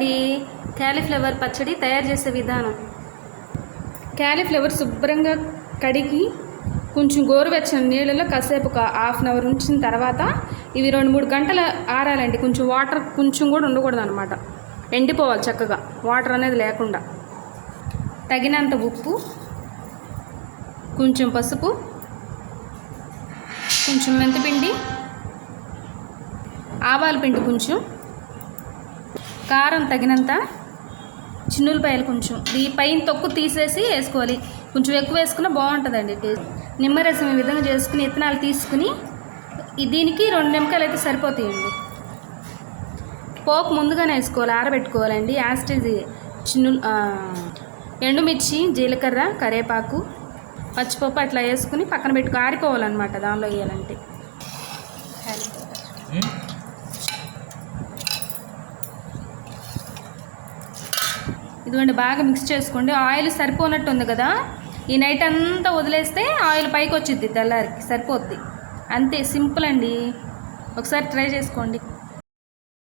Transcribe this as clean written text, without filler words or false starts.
అండి క్యాలీఫ్లవర్ పచ్చడి తయారు చేసే విధానం. క్యాలీఫ్లవర్ శుభ్రంగా కడిగి కొంచెం గోరువెచ్చని నీళ్ళలో కాసేపు ఒక హాఫ్ అన్ అవర్ ఉంచిన తర్వాత ఇవి 2-3 గంటలు ఆరాలండి. కొంచెం వాటర్ కొంచెం కూడా ఉండకూడదు అనమాట, ఎండిపోవాలి చక్కగా, వాటర్ అనేది లేకుండా. తగినంత ఉప్పు, కొంచెం పసుపు, కొంచెం మెంతిపిండి, ఆవాల పిండి కొంచెం, కారం తగినంత, చిన్నులపాయలు కొంచెం. ఈ పైన తొక్కు తీసేసి వేసుకోవాలి, కొంచెం ఎక్కువ వేసుకున్నా బాగుంటుందండి టేస్ట్. నిమ్మరసం ఈ విధంగా చేసుకుని ఇత్తనాలు తీసుకుని దీనికి 2 నిమ్మకాయలు అయితే సరిపోతాయండి. పోపు ముందుగానే వేసుకోవాలి, ఆరబెట్టుకోవాలండి. యాస్టేజ్ ఎండుమిర్చి, జీలకర్ర, కరివేపాకు, పచ్చిపప్పు అట్లా వేసుకుని పక్కన పెట్టుకు ఆరిపోవాలన్నమాట. దానిలో వేయాలంటే ఇదిగోండి, బాగా మిక్స్ చేసుకోండి. ఆయిల్ సరిపోనట్టు ఉంది కదా, ఈ నైట్ అంతా వదిలేస్తే ఆయిల్ పైకి వచ్చిద్ది, తెల్లారికి సరిపోద్ది. అంతే, సింపుల్ అండి. ఒకసారి ట్రై చేసుకోండి.